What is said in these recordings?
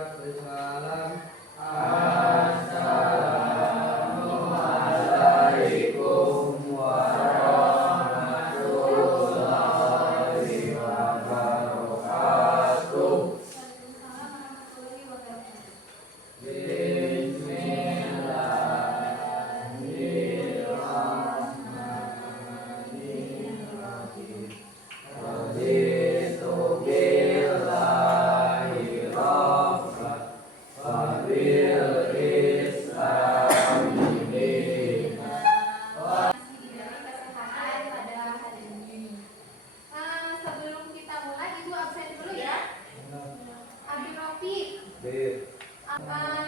beri salam. Assalamualaikum warahmatullahi wabarakatuh. Bismillahirrahmanirrahim. Raditu billahi rabban wa bil islami dinan. Kesehatan pada hari ini. Sebelum kita mulai, Ibu absen dulu ya. Abi Rofiq.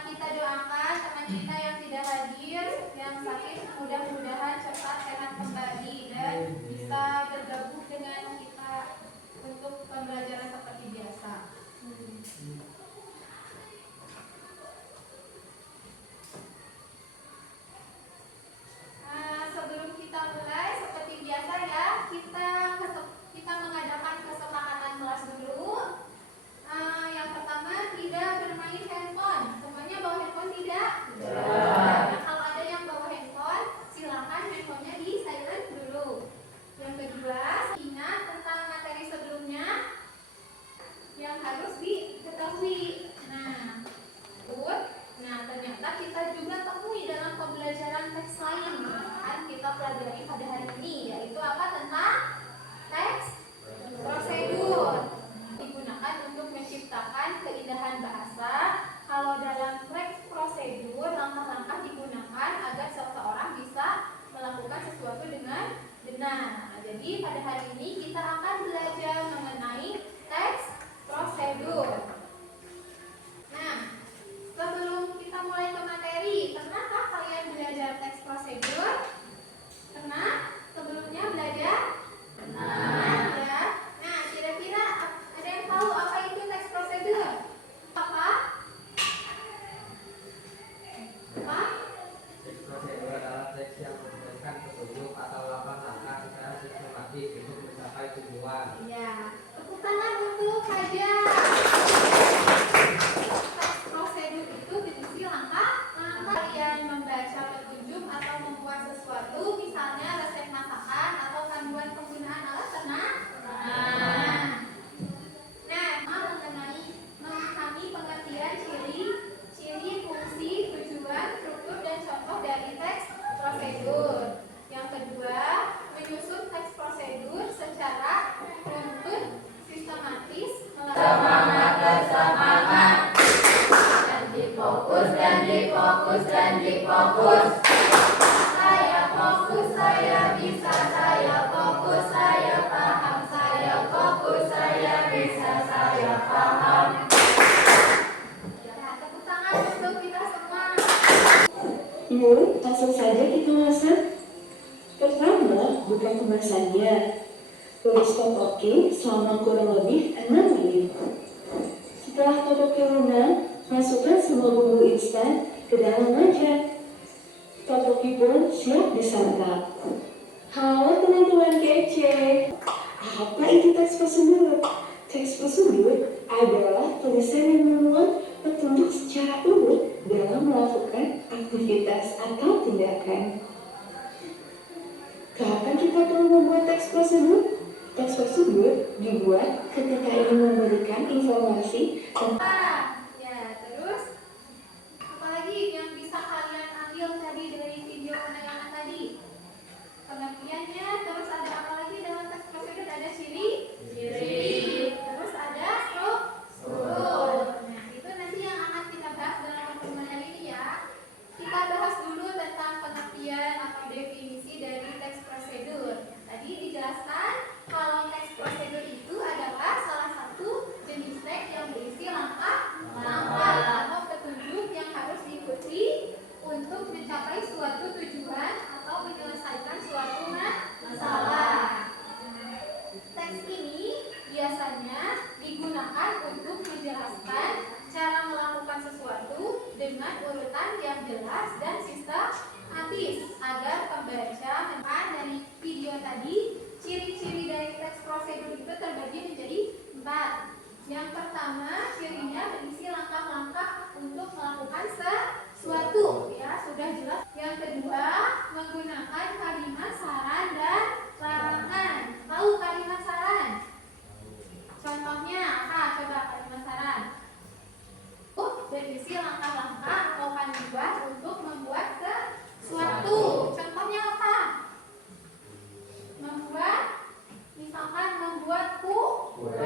Kita doakan teman kita yang tidak hadir, yang sakit, mudah-mudahan cepat sehat kembali dan bisa bergabung dengan kita untuk pembelajaran seperti biasa. Sebelum kita mulai, seperti biasa ya, kita mengadakan kesepakatan kelas dulu. Yang pertama, tidak bermain handphone. Semuanya bawa handphone tidak? Nah, kalau ada yang bawa handphone, silakan handphonenya di silent dulu. Yang kedua, ingat tentang materi sebelumnya yang harus diketahui. Nah, ternyata kita juga temui dalam pembelajaran teks lain kan kita pelajari pada hari ini, yaitu apa? Tentang teks prosedur. Digunakan untuk menciptakan keindahan bahasa. Kalau dalam teks prosedur, langkah-langkah digunakan agar seseorang bisa melakukan sesuatu dengan benar. Nah, jadi pada hari ini kita akan belajar mengenai teks prosedur. Nah, sebelum kita mulai ke materi, pernahkah kalian belajar teks prosedur? Pernah? Sebelumnya belajar? Pernah ya. Nah, kira-kira ada yang tahu apa itu teks prosedur? Apa? Teks prosedur adalah teks yang memberikan petunjuk atau langkah-langkah secara sistematis untuk mencapai tujuan. Iya. Tepuk tangan untuk Haja. Teks prosedur itu berisi langkah-langkah kalian membaca petunjuk atau membuat sesuatu, misalnya resep masakan atau panduan penggunaan alat ternak. Mengenai memahami pengertian ciri, fungsi, tujuan, struktur, dan contoh dari teks prosedur. Yang kedua, menyusun teks prosedur secara runtut, sistematis, Semangat. Dan difokus. Saya fokus, saya bisa, saya fokus, saya paham, saya fokus, saya bisa, saya paham. ya, tepuk tangan untuk kita semua. Yuk, langsung saja kita masak. Pertama, buka kemasannya. Tulis topoki selama kurang lebih 6 menit. Setelah topoki lunak, masukkan semua bumbu instan ke dalam wajan. Topoki pun siap disantap. Halo teman-teman kece. Apa itu teks prosedur? Teks prosedur adalah tulisan yang memuat petunjuk secara urut dalam melakukan aktivitas atau tindakan. Kapan kita perlu membuat teks prosedur? Teks prosedur dibuat ketika ingin memberikan informasi tentang Terus apalagi yang bisa kalian ambil tadi dari video penegangan tadi? Pengertiannya, terus ada apa lagi dalam teks prosedur? Ada ciri, terus ada struktur. Nah, itu nanti yang akan kita bahas dalam pertemuan hari ini ya. Kita bahas dulu tentang pengertian atau definisi dari teks prosedur. Tadi dijelaskan kalau teks prosedur itu adalah salah satu jenis teks yang berisi langkah-langkah atau petunjuk yang harus diikuti untuk mencapai suatu tujuan atau menyelesaikan suatu masalah. Teks ini biasanya digunakan untuk menjelaskan cara melakukan sesuatu dengan urutan yang jelas dan sistematis agar pembaca dari video tadi. Ciri-ciri dari teks prosedur itu terbagi menjadi 4. Yang pertama, cirinya berisi langkah-langkah untuk melakukan sesuatu, ya sudah jelas. Yang kedua, menggunakan kalimat saran dan larangan. Tahu kalimat saran? Contohnya apa? Coba kalimat saran. Berisi langkah-langkah atau panduan untuk membuat sesuatu. Contohnya apa? Misalkan membuat kue.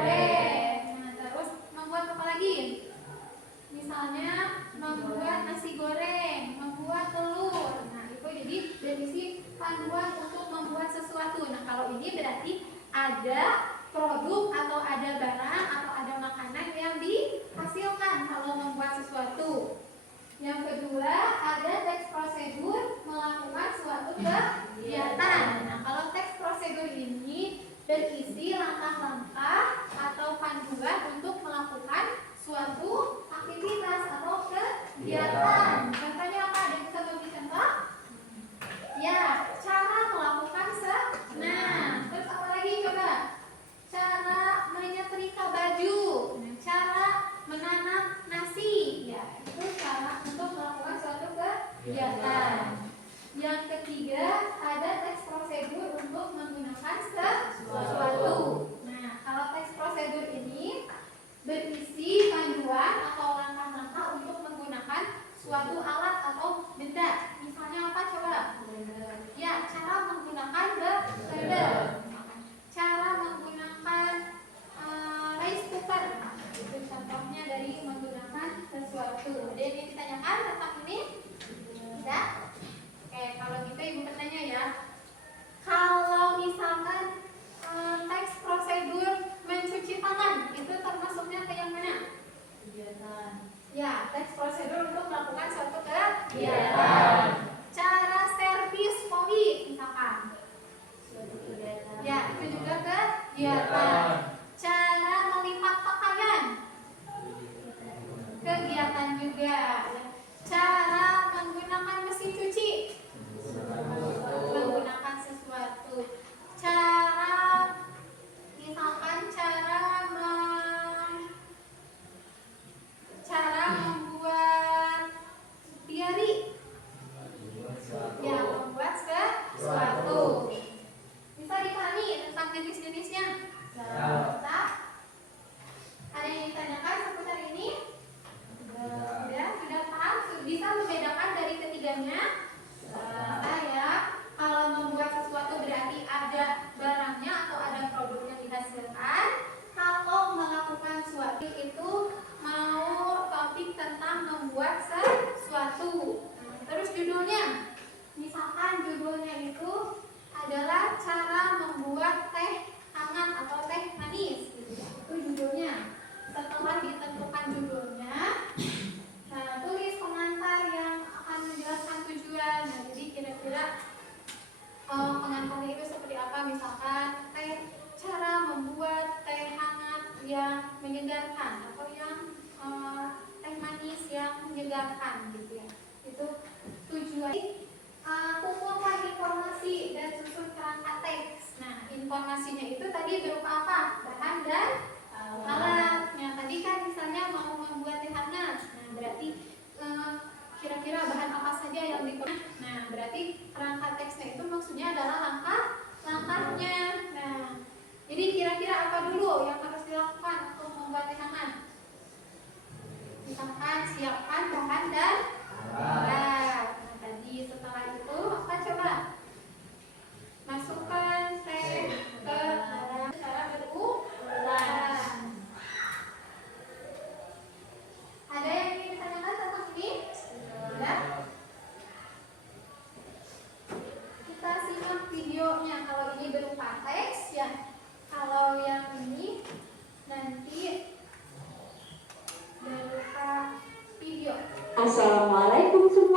Nah, terus membuat apa lagi? Misalnya membuat nasi goreng, membuat telur. Nah, itu jadi berisi panduan untuk membuat sesuatu. Nah, kalau ini berarti ada produk atau ada barang atau ada makanan yang dihasilkan kalau membuat sesuatu. Yang kedua, ada teks prosedur melakukan suatu kegiatan. Nah, kalau teks prosedur ini berisi langkah-langkah atau panduan untuk melakukan suatu aktivitas atau kegiatan. Contohnya apa? Ada bisa bagi contoh? Ya, cara melakukan nah, terus apa lagi coba? Cara menyetrika baju, cara menanam nasi, ya itu cara untuk melakukan suatu kegiatan. Yang ketiga, ada teks prosedur untuk menggunakan sesuatu. Nah, kalau teks prosedur ini berisi panduan atau langkah-langkah untuk menggunakan suatu alat atau benda. Misalnya apa coba? Ya, cara menggunakan blender. Cara menggunakan rice cooker. Itu contohnya dari menggunakan sesuatu. Ada yang ditanyakan tentang ini? Tidak? Oke, kalau gitu ibu bertanya ya. Kalau misalkan teks prosedur mencuci tangan, itu termasuknya ke yang mana? Kegiatan. Ya, teks prosedur untuk melakukan suatu kegiatan. Cara servis poli, misalkan. Ya, itu juga kegiatan. Cara melipat pakaian, kegiatan juga. Cara menggunakan mesin cuci, menggunakan sesuatu. Cara misalkan cara membuat diary, ya membuat sesuatu. Bisa dipahami tentang jenis-jenisnya? Bisa. Ada yang ditanyakan seputar ini? Sudah paham? Bisa membedakan dari ketiganya? Ya. Kalau membuat sesuatu berarti ada barangnya atau ada produk yang dihasilkan. Kalau melakukan sesuatu itu mau topik tentang membuat sesuatu. Terus judulnya, misalkan judulnya itu adalah cara membuat teh hangat atau teh manis. Itu judulnya. Setelah ditentukan judulnya, nah, tulis pengantar yang akan menjelaskan tujuan. Nah, jadi kira-kira pengantarnya itu seperti apa? Misalkan cara membuat teh hangat yang menyegarkan atau yang teh manis yang menyegarkan gitu ya. Itu tujuan. Kumpulkan informasi dan susun kerangka teks. Nah, informasinya itu tadi berupa apa? Bahan dan alat. Nah, tadi kan misalnya mau membuat teh hangat. Nah, berarti kira-kira bahan apa saja yang diperlukan. Nah, berarti kerangka teksnya itu maksudnya adalah langkah-langkahnya. Nah, jadi kira-kira apa dulu yang harus dilakukan untuk membuat teh hangat? Misalkan siapkan bahan dan alat. Nah, tadi setelah itu apa coba? Masukkan teh ke dalam cara berulang. Ada yang ingin ditanyakan tentang ini? Ya. Kita simak videonya. Kalau ini berupa teks ya. Kalau yang ini nanti berupa video. Assalamualaikum semua.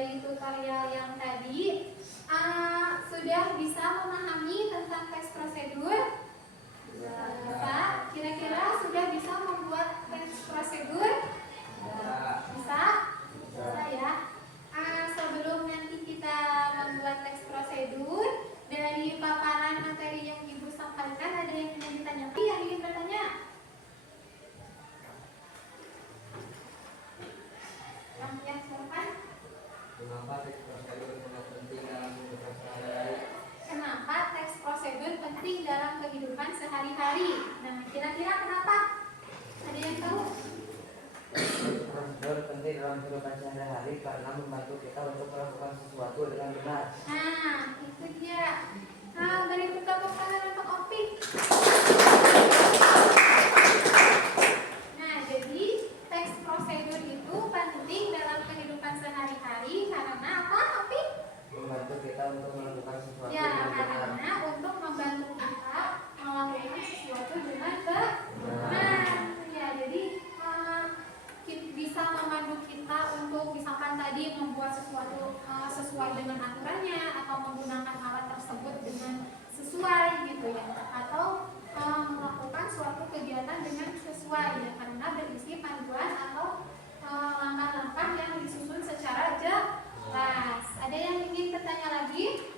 dari tutorial yang tadi sudah bisa memahami tentang teks prosedur? Bisa. Kira-kira sudah bisa membuat teks prosedur? Bisa? Bisa ya. Sebelum nanti kita membuat teks prosedur, dari paparan materi yang Ibu sampaikan ada yang ingin ditanyakan? Yang ingin bertanya? Ya, silakan. Mengapa teks prosedur sangat penting dalam kehidupan sehari-hari? Kenapa teks prosedur penting dalam kehidupan sehari-hari? Nah, kira-kira kenapa? Ada yang tahu? Prosedur penting dalam kehidupan sehari-hari karena membantu kita untuk melakukan sesuatu dengan benar. Nah, itu dia. Nah, beri tepuk tangan untuk Opik. Nah, jadi teks prosedur itu penting dalam kehidupan sehari-hari karena apa, Opik? Membantu kita untuk melakukan sesuatu Ya, dengan benar. karena untuk membantu kita melakukan sesuatu dengan benar. Ya, jadi bisa memandu kita untuk misalkan tadi membuat sesuatu sesuai dengan aturannya atau menggunakan alat tersebut dengan sesuai gitu ya, atau melakukan suatu kegiatan dengan sesuai ya, karena berisi panduan atau langkah-langkah yang disusun secara jelas. Ada yang ingin bertanya lagi?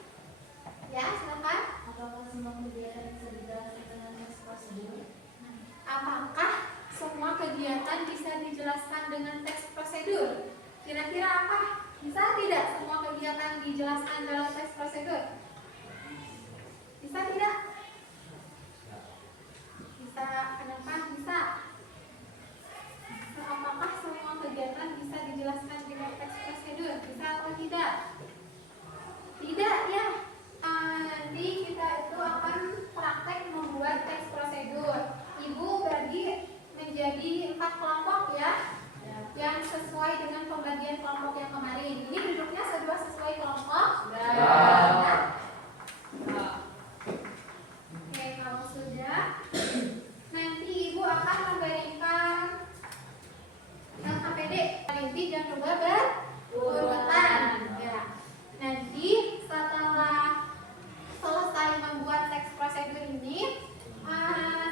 Ya, silakan. Apakah semua kegiatan bisa dijelaskan dengan teks prosedur? Apakah semua kegiatan bisa dijelaskan dengan teks prosedur? Kira-kira apa? Bisa tidak semua kegiatan dijelaskan dalam teks prosedur? Bisa tidak? Bisa. Kenapa bisa? Apakah semua kegiatan bisa dijelaskan dengan teks prosedur? Bisa atau tidak? Tidak ya. Nanti kita itu akan praktek membuat teks prosedur. Ibu bagi menjadi 4 kelompok ya, yang sesuai dengan pembagian kelompok yang kemarin. Ini duduknya sesuai kelompok? Oke, kalau sudah, nanti Ibu akan memberikan LKPD. Nanti jam 2 berurutan. Ya. Nanti setelah selesai membuat teks prosedur ini,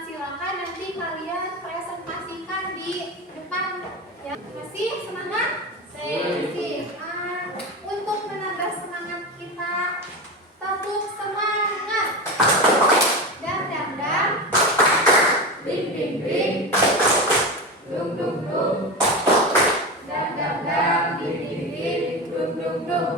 silakan nanti kalian presentasikan di depan ya. Masih semangat? Masih. Untuk menambah semangat kita, tepuk semangat. Dang dang dang, bing bing bing, dung dung dung, dang dang dang, bing bing bing, dung dung dung.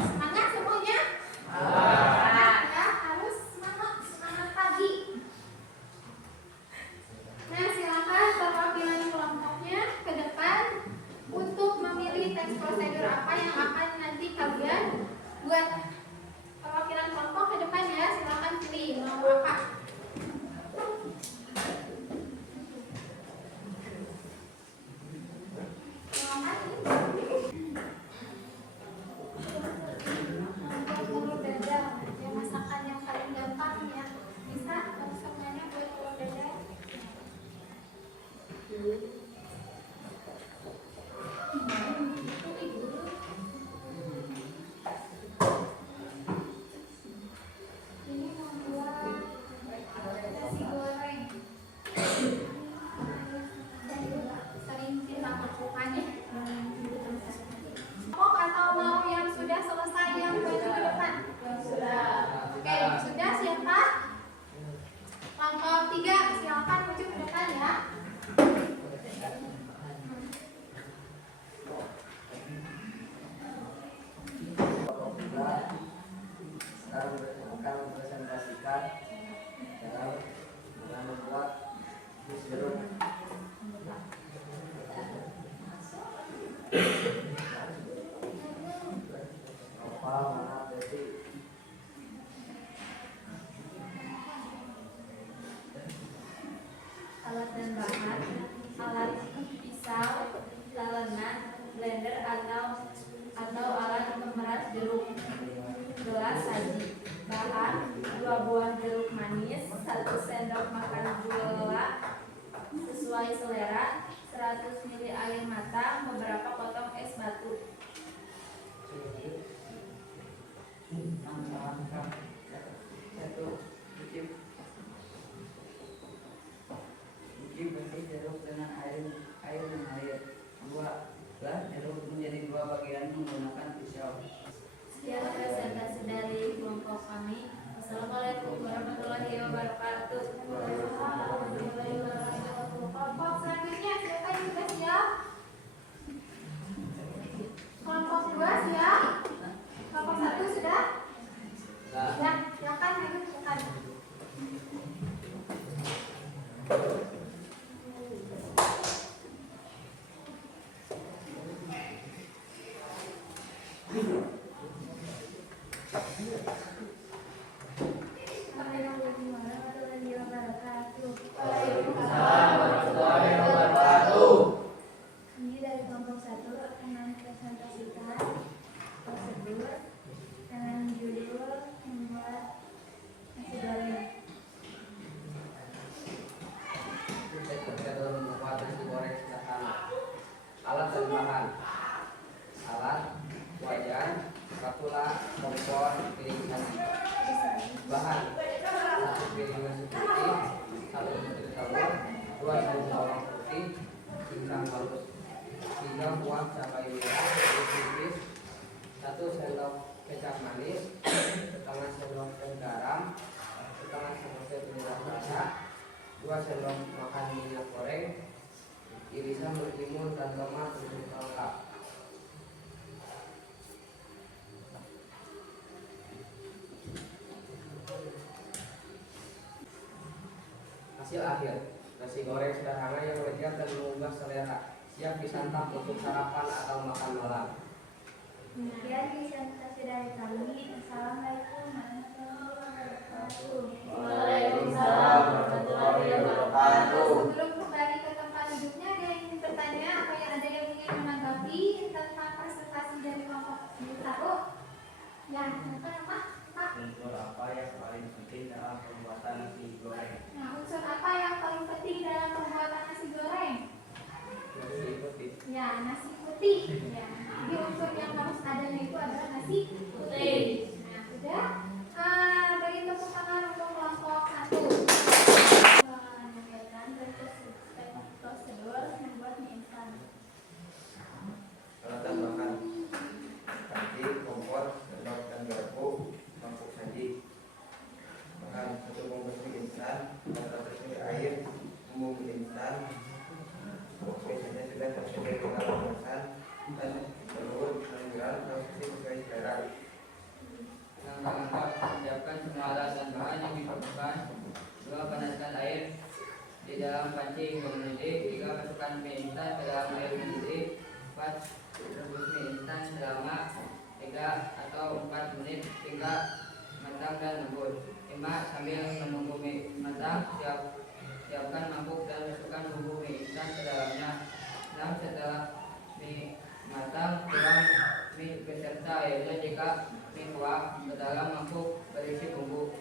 Semangat semuanya? Ya, harus semangat pagi. Nah, silakan perwakilan kelompoknya ke depan untuk memilih teks prosedur apa yang akan nanti kalian buat. Perwakilan kelompok ke depan ya, silakan pilih mau apa. Telur dadar, ya masakan yang paling gampang ya. Bisa semuanya buat telur dadar. Ini membuat nasi goreng. Sering kita lakukannya. Kelompok atau mau yang sudah selesai yang maju ke depan? Oke, sudah siapa? Kelompok 3, silakan maju ke depan ya. Sekarang akan mempresentasikan dalam membuat sirup. Mana Desi? Alat dan bahan: alat pisau, lalenan, blender atau alat pemeras jeruk, gelas saji. Bahan 2 buah jeruk manis, 1 sendok makan gula sesuai selera, 100 ml air matang, beberapa potong es batu. Satu, cuci bersih jeruk dengan air mengalir. 2. Belah jeruk menjadi 2 bagian menggunakan pisau. Sekian presentasi dari kelompok kami. Assalamualaikum warahmatullahi wabarakatuh. Kelompok selanjutnya siapa yang sudah siap? Kelompok 2 siap? Kelompok 1 sudah? Ya, silakan lanjutkan. Assalamualaikum warahmatullahi wabarakatuh. Waalaikumsalam warahmatullahi wabarakatuh. Kami dari kelompok 1 akan mempresentasikan prosedur dengan judul membuat nasi goreng. Prosedur membuat nasi goreng sederhana. Alat dan bahan. Alat, wajan, spatula, kompor, piring saji. Bahan: 1 piring nasi putih, 1 butir telur, 2 sendok bawang putih, cincang halus, 3 buah cabai merah tipis, 1 sendok kecap manis, setengah sendok teh garam, setengah sendok teh penyedap rasa, 2 sendok makan minyak goreng, irisan bertimun dan tomat untuk pelengkap. Hasil akhir: nasi goreng sederhana yang lezat dan mengubah selera, siap disantap untuk sarapan atau makan malam. Demikian presentasi dari kami. Assalamualaikum warahmatullahi wabarakatuh. Waalaikumsalam warahmatullahi wabarakatuh. Sebelum kembali ke tempat duduknya, ada yang ingin bertanya? Apa yang ada yang ingin menanggapi tentang presentasi dari kelompok 1? Ya, apa? Unsur apa yang paling penting dalam pembuatan nasi goreng? Nah, unsur apa yang paling penting dalam pembuatan nasi goreng? Nasi putih. Ya, nasi putih. Ya, jadi unsur yang harus adanya itu adalah nasi putih. Nah, sudah. Bagi tepuk tangan untuk kelompok 1. Menyampaikan prosedur membuat mie instan. Peralatan makan: panci, kompor, sendok dan garpu, mangkuk saji. Bahan: 1 bungkus mie instan, 400 ml air, bumbu mie instan, biasanya sudah tersedia di dalam kemasan, dan telur, sayuran, prosesi sesuai selera. Langkah lengkap: siapkan semua alat dan bahan yang diperlukan. 2. Panaskan air di dalam panci hingga mendidih. 3. Masukkan mie instan ke dalam air mendidih. 4. Rebus mie instan selama 3 atau 4 menit hingga matang dan lembut. 5. Sambil menunggu mie matang, siapkan mangkuk dan masukkan bumbu mie instan ke dalamnya. 6. Setelah mie matang, tuang mie beserta airnya. Jika mie kuah, ke dalam mangkuk berisi bumbu.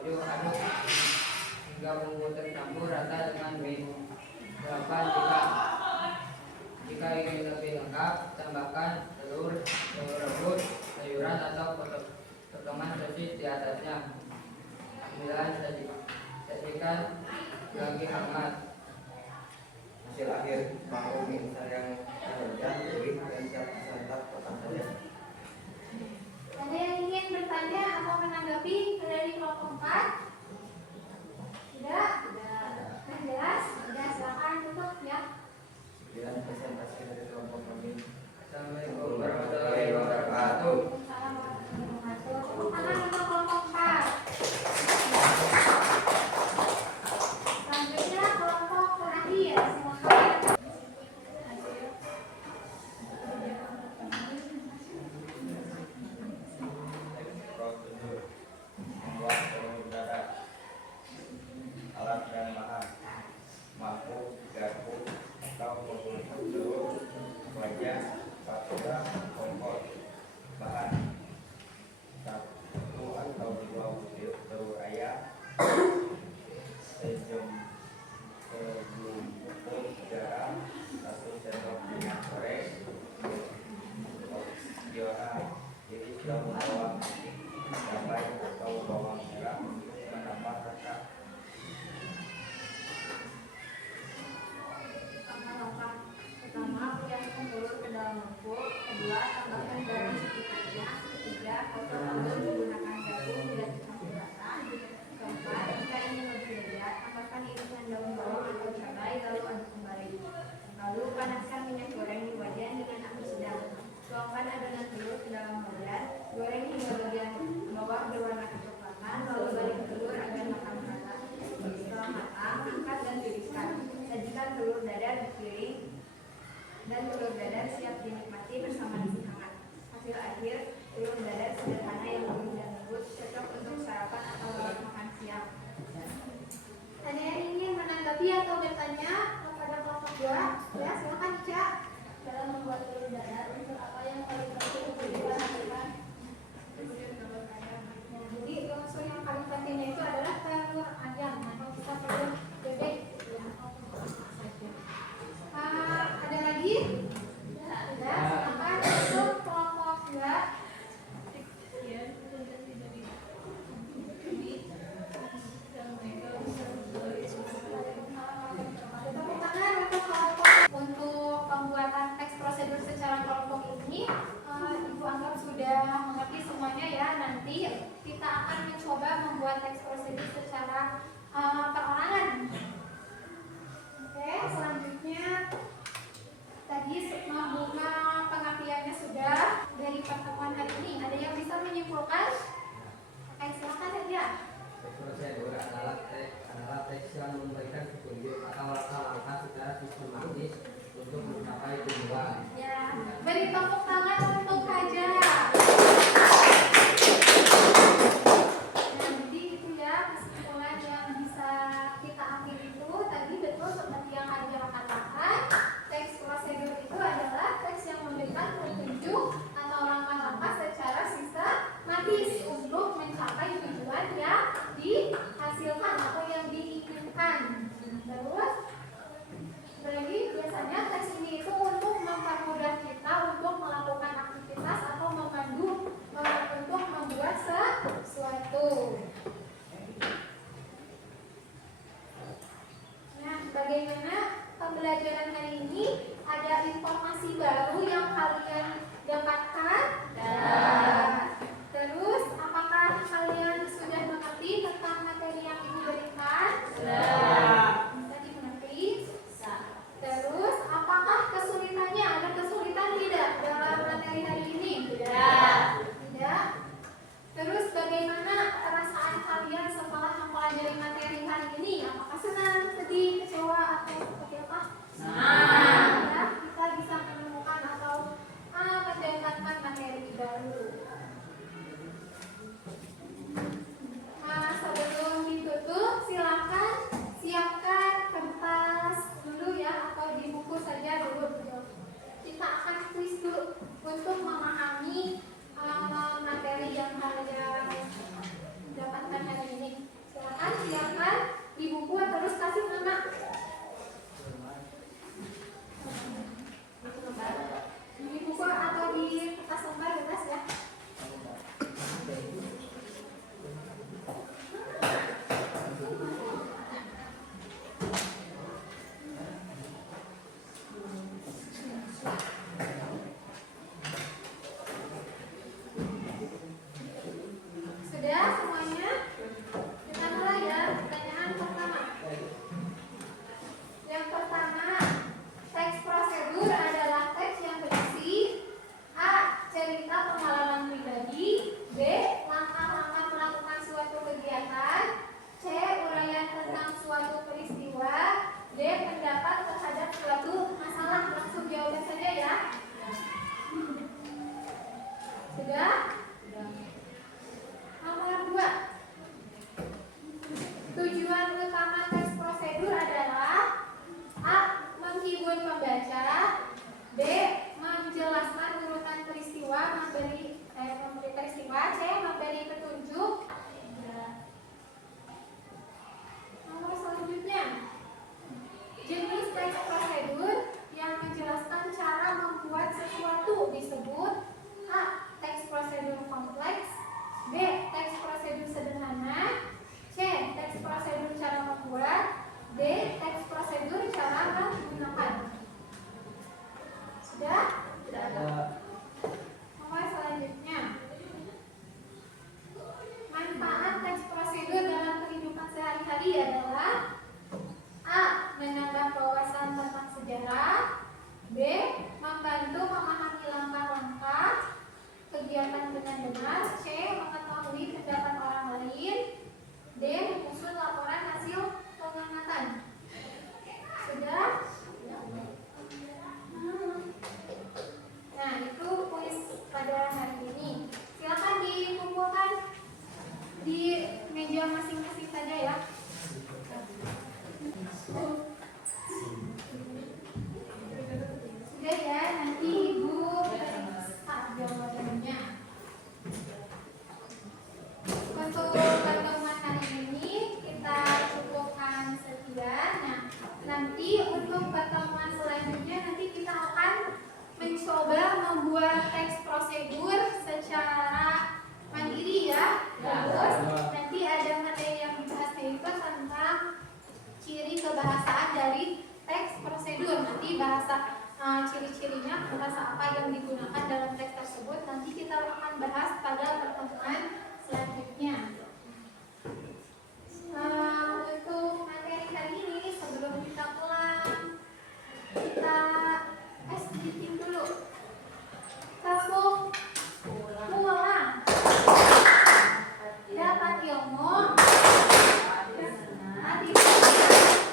7. Aduk hingga bumbu tercampur rata dengan mie. 8. Jika ingin lebih lengkap, tambahkan telur rebus, sayuran atau potongan sosis di atasnya. 9. Sajikan lagi hangat. Hasil akhir: mangkuk mie instan yang terlezat, gurih, dan siap disantap kapan saja. Ada yang ingin bertanya atau menanggapi dari kelompok 4? Tidak? Sudah jelas? Sudah, silakan tutup ya. Sekian presentasi dari kelompok kami. Assalamualaikum warahmatullahi wabarakatuh. Salam warahmatullahi wabarakatuh. Tepuk tangan untuk kelompok 4. Selanjutnya kelompok dua bagian bawah berwarna kecoklatan, lalu balik telur agar matang merata. Setelah matang, angkat dan tiriskan. Sajikan telur dadar di piring dan telur dadar siap dinikmati bersama nasi hangat. Hasil akhir, telur dadar sederhana yang gurih dan lembut, cocok untuk sarapan atau makan siang. Ada yang ingin menanggapi atau bertanya kepada kelompok 2? Ya, silakan Ica. Cara membuat telur dadar untuk apa yang paling penting untuk diperhatikan? Jadi unsur yang paling pentingnya itu adalah telur ayam atau kita telur bebek. Ya. Ada lagi? Ya, silakan untuk kelompok 2. Untuk pembuatan teks prosedur secara kelompok ini, Ibu anggap sudah mengerti semuanya ya. Nanti kita akan mencoba membuat teks prosedur secara perorangan. Oke, selanjutnya tadi bunga pengertiannya sudah dari pertemuan hari ini. Ada yang bisa menyimpulkan? Oke, silakan saja. Prosedur adalah teks yang memberikan petunjuk atau langkah-langkah secara sistematis untuk mencapai tujuan. Ya, beri tepuk tangan untuk Haja. Nah, jadi itu ya kesimpulan yang bisa kita ambil itu tadi betul seperti yang Haja katakan. Teks prosedur itu adalah teks yang memberikan petunjuk atau langkah-langkah secara sistematis untuk mencapai tujuan yang dihasilkan atau yang diinginkan. Terus lagi biasanya teks ini itu untuk mempermudah kita untuk melakukan aktivitas atau memandu untuk membuat sesuatu. Nah, bagaimana pembelajaran hari ini? Ada informasi baru yang kalian dapatkan? Terus, apakah kalian sudah mengerti tentang materi yang Ibu berikan? Bisa dimengerti? Terus, apakah kesulitannya? Ada kesulitan tidak dalam materi hari ini? Tidak. Terus, bagaimana perasaan kalian setelah mempelajari materi hari ini? Apakah senang, sedih, kecewa, atau seperti apa? Ya, kita bisa menemukan atau mendapatkan materi baru. Nah, sebelum ditutup, silakan siapkan kertas dulu ya, atau di buku saja dulu. Kita akan tulis dulu untuk memahami materi yang kalian dapatkan hari ini. Silakan siapkan di buku terus kasih nama. Di buku atau di kertas lembar bebas ya. Sudah semuanya? Kita mulai ya. Pertanyaan pertama. Yang pertama, teks prosedur adalah teks yang berisi A. Cerita pengalaman pribadi, B. Langkah-langkah melakukan suatu kegiatan, C. Uraian tentang suatu peristiwa, D. Pendapat terhadap suatu masalah. Langsung jawab saja ya. Sudah? Nomor 2. Tujuan utama teks prosedur adalah A. Menghibur pembaca, B. Menjelaskan urutan peristiwa, memberi peristiwa, C. Memberi petunjuk. Nomor selanjutnya, jenis teks prosedur yang menjelaskan cara membuat sesuatu disebut A. Teks prosedur kompleks, B. Teks prosedur sederhana, C. Teks prosedur cara membuat, D. Teks prosedur cara menggunakan. Sudah? Nomor selanjutnya, manfaat teks prosedur dalam kehidupan sehari-hari adalah A. Menambah wawasan tentang sejarah, B. Membantu memahami langkah-langkah kegiatan dengan benar, C. D. Menyusun laporan hasil pengamatan. Sudah? Nah, itu kuis pada hari ini. Silakan dikumpulkan di meja masing-masing saja ya. Sudah ya, nanti Ibu periksa jawabannya. Untuk pertemuan hari ini kita cukupkan sekian. Nah, nanti untuk pertemuan selanjutnya nanti kita akan mencoba membuat teks prosedur secara mandiri ya. Terus nanti ada materi yang dibahasnya itu tentang ciri kebahasaan dari teks prosedur. Nanti bahasa ciri-cirinya, bahasa apa yang digunakan dalam teks tersebut nanti kita akan bahas pada pertemuan selanjutnya. Untuk materi hari ini sebelum kita pulang kita sedikit dulu. Kamu pulang dapat ilmu.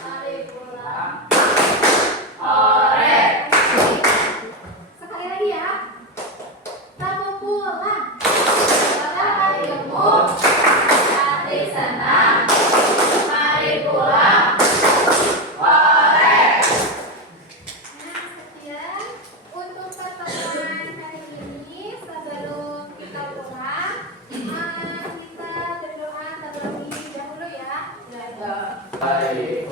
Mari pulang. Sekali lagi ya. Kamu pulang dapat ilmu. Hati senang. Mari pulang. Nah, sekian untuk pertemuan hari ini. Sebelum kita pulang, kita berdoa terlebih dahulu ya. Baik.